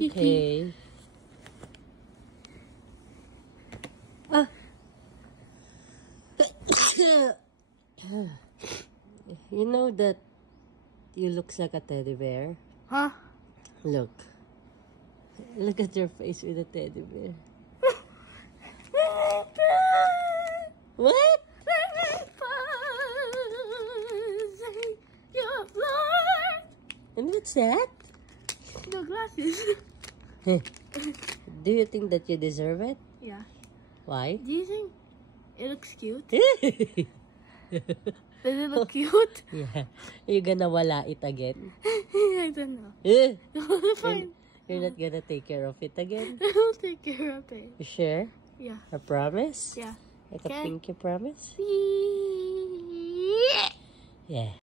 Okay. You know that you look like a teddy bear? Huh? Look. Look at your face with a teddy bear. What? And what's that? Your glasses. Do you think that you deserve it? Yeah. Why? Do you think it looks cute? Yeah. Does it look cute? You're gonna wala it again? I don't know. Fine. You're not gonna take care of it again? I'll take care of it. You sure? Yeah. A promise? Yeah. Like a pinky promise? Yeah. Yeah.